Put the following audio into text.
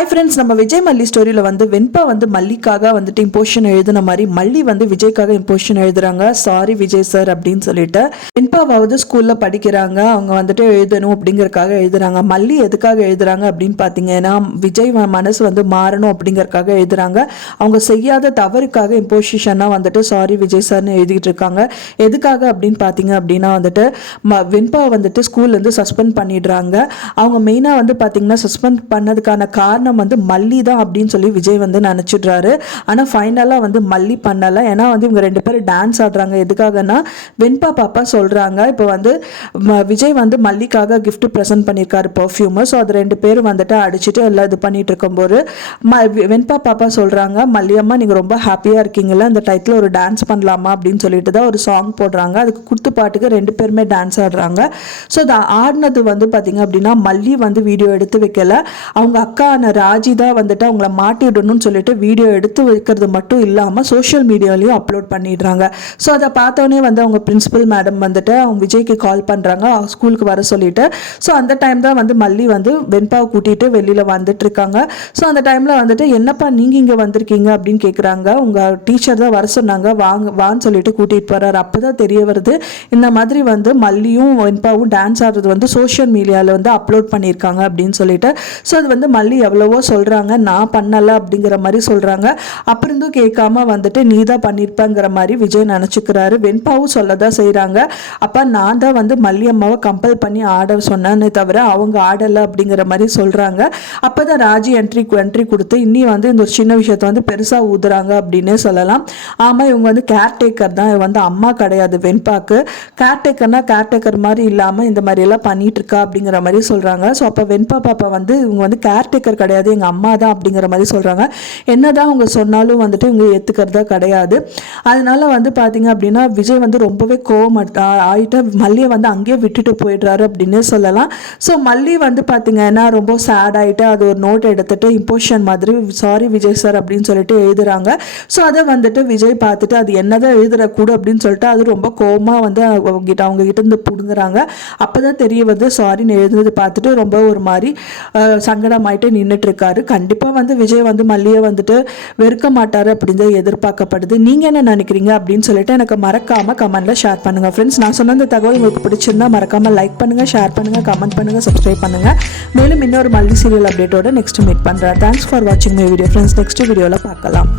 Hi friends, நம்ம விஜய் மல்லி ஸ்டோரியில் வந்து வெண்பா வந்து மல்லிக்காக வந்துட்டு இம்போஷன் எழுதின மாதிரி மல்லி வந்து விஜய்க்காக இம்போஷன் எழுதுறாங்க. சாரி விஜய் சார் அப்படின்னு சொல்லிட்டு வெண்பாவாவது ஸ்கூலில் படிக்கிறாங்க, அவங்க வந்துட்டு எழுதணும் அப்படிங்கறக்காக எழுதுறாங்க. மல்லி எதுக்காக எழுதுறாங்க அப்படின்னு பார்த்தீங்கன்னா விஜய் மனசு வந்து மாறணும் அப்படிங்கறக்காக எழுதுறாங்க. அவங்க செய்யாத தவறுக்காக இம்போசிஷனாக வந்துட்டு சாரி விஜய் சார்னு எழுதிட்டு இருக்காங்க. எதுக்காக அப்படின்னு பார்த்தீங்க அப்படின்னா வந்துட்டு வெண்பா வந்துட்டு ஸ்கூல்லேருந்து சஸ்பெண்ட் பண்ணிடுறாங்க. அவங்க மெயினாக வந்து பார்த்தீங்கன்னா சஸ்பெண்ட் பண்ணதுக்கான காரணம் வந்து மல்லி தான் அப்படின்னு சொல்லி விஜய் வந்து நினைச்சிடுறாரு. ஆனா ஃபைனலா வந்து மல்லி பண்ணல. ஏன்னா வந்து இவங்க ரெண்டு பேரும் டான்ஸ் ஆடுறாங்க. எதுக்காகனா வெண்பா பாப்பா சொல்றாங்க, இப்போ வந்து விஜய் வந்து மல்லிக்காக கிஃப்ட் ப்ரெசென்ட் பண்ணியிருக்காரு பர்ஃப்யூம். ஸோ அது ரெண்டு பேரும் வந்துட்டு அடிச்சுட்டு எல்லாம் இது பண்ணிட்டு இருக்கும்போது வெண்பா பாப்பா சொல்றாங்க, மல்லியம்மா நீங்க ரொம்ப ஹாப்பியா இருக்கீங்களா, இந்த டைத்துல ஒரு டான்ஸ் பண்ணலாமா அப்படின்னு சொல்லிட்டு தான் ஒரு சாங் போடுறாங்க. அதுக்கு குத்து பாட்டுக்கு ரெண்டு பேருமே டான்ஸ் ஆடுறாங்க. ஸோ அது ஆடினது வந்து பார்த்தீங்க அப்படின்னா மல்லி வந்து வீடியோ எடுத்து வைக்கல, அவங்க அக்கான ராஜி தான் வந்துட்டு அவங்கள மாட்டிடணும்னு சொல்லிட்டு வீடியோ எடுத்து வைக்கிறது மட்டும் இல்லாமல் சோஷியல் மீடியாலையும் அப்லோட் பண்ணிடுறாங்க. ஸோ அதை பார்த்தோன்னே வந்து அவங்க பிரின்சிபல் மேடம் வந்துட்டு அவங்க விஜய்க்கு கால் பண்ணுறாங்க ஸ்கூலுக்கு வர சொல்லிட்டு. ஸோ அந்த டைம் தான் வந்து மல்லி வந்து வெண்பாவை கூட்டிகிட்டு வெளியில் வந்துட்டு இருக்காங்க. ஸோ அந்த டைமில் வந்துட்டு என்னப்பா நீங்கள் இங்கே வந்திருக்கீங்க அப்படின்னு கேட்குறாங்க. உங்கள் டீச்சர் தான் வர சொன்னாங்க, வான்னு சொல்லிட்டு கூட்டிகிட்டு போகிறாரு. அப்போ தான் தெரிய வருது இந்த மாதிரி வந்து மல்லியும் வெண்பாவும் டான்ஸ் ஆடுறது வந்து சோஷியல் மீடியாவில் வந்து அப்லோட் பண்ணியிருக்காங்க அப்படின்னு சொல்லிட்டு. ஸோ அது வந்து மல்லி எவ்வளவோ சொல்கிறாங்க, நான் பண்ணலை அப்படிங்கிற மாதிரி சொல்கிறாங்க. அப்புறம் கேட்காம வந்துட்டு நீ தான் பண்ணியிருப்பேங்கிற மாதிரி விஜய் நினச்சிக்கிறாரு. வெண்பாவும் சொல்ல தான் செய்கிறாங்க. அப்போ நான் தான் வந்து மல்லி அம்மாவை கம்பல் பண்ணி ஆட சொன்னேன்னே தவிர அவங்க ஆடலை அப்படிங்கிற மாதிரி சொல்கிறாங்க. அப்போ தான் ராஜி என்ட்ரி கொடுத்து இன்னி வந்து இந்த ஒரு சின்ன விஷயத்தை வந்து பெருசாக ஊதுறாங்க அப்படின்னே சொல்லலாம். ஆமாம், இவங்க வந்து கேர்டேக்கர் தான், வந்து அம்மா கிடையாது வெண்பாக்கு. கேர்டேக்கர் மாதிரி இல்லாமல் இந்த மாதிரி எல்லாம் பண்ணிட்டு இருக்கா அப்படிங்கிற மாதிரி சொல்கிறாங்க. ஸோ அப்போ வெண்பா பாப்பா வந்து இவங்க வந்து கேர்டேக்கர் கிடையாது, எங்கள் அம்மா தான் அப்படிங்கிற மாதிரி சொல்கிறாங்க. என்னதான் அவங்க சொன்னாலும் வந்துட்டு இவங்க ஏற்றுக்கிறதா கிடையாது. அதனால வந்து பார்த்தீங்க அப்படின்னா விஜய் வந்து ரொம்பவே கோவம் ஆகிட்டு மல்லியை வந்து அங்கேயே விட்டுட்டு போயிடுறாரு அப்படின்னே சொல்லலாம். ஸோ மல்லி வந்து பார்த்தீங்கன்னா ரொம்ப சேட் ஆகிட்டு அது ஒரு நோட் எடுத்துட்டு இம்போஷன் மாதிரி சாரி விஜய் சார் அப்படின்னு சொல்லிட்டு எழுதுறாங்க. ஸோ அதை வந்துட்டு விஜய் பார்த்துட்டு அது என்னதான் எழுதுறக்கூடும் அப்படின்னு சொல்லிட்டு அது ரொம்ப கோவமாக வந்து அவங்க கிட்ட இருந்து பிடுங்குறாங்க. அப்போதான் தெரிய வந்து சாரின்னு எழுதுனது பார்த்துட்டு ரொம்ப ஒரு மாதிரி சங்கடமாயிட்டு நின்றுட்டு இருக்காரு. கண்டிப்பாக வந்து விஜய் வந்து மல்லியை வந்துட்டு வெறுக்க மாட்டார் அப்படின்னு எதிர்பார்க்கப்படுது. நீங்கள் என்ன நினைக்கிறீங்க அப்படின்னு சொல்லிட்டு எனக்கு மறக்காமல் கமெண்ட்டில் ஷேர் பண்ணுங்கள் ஃப்ரெண்ட்ஸ். நான் சொன்ன இந்த தகவல் உங்களுக்கு பிடிச்சிருந்தா மறக்காமல் லைக் பண்ணுங்கள், ஷேர் பண்ணுங்கள், கமெண்ட் பண்ணுங்கள், சப்ஸ்கிரைப் பண்ணுங்கள். மேலும் இன்னொரு மல்லி சீரியல் அப்டேட்டோட நெக்ஸ்ட் மீட் பண்ணுறேன். தேங்க்ஸ் ஃபார் வாட்சிங் மை வீடியோ ஃப்ரெண்ட்ஸ். நெக்ஸ்ட் வீடியோவில் பார்க்கலாம்.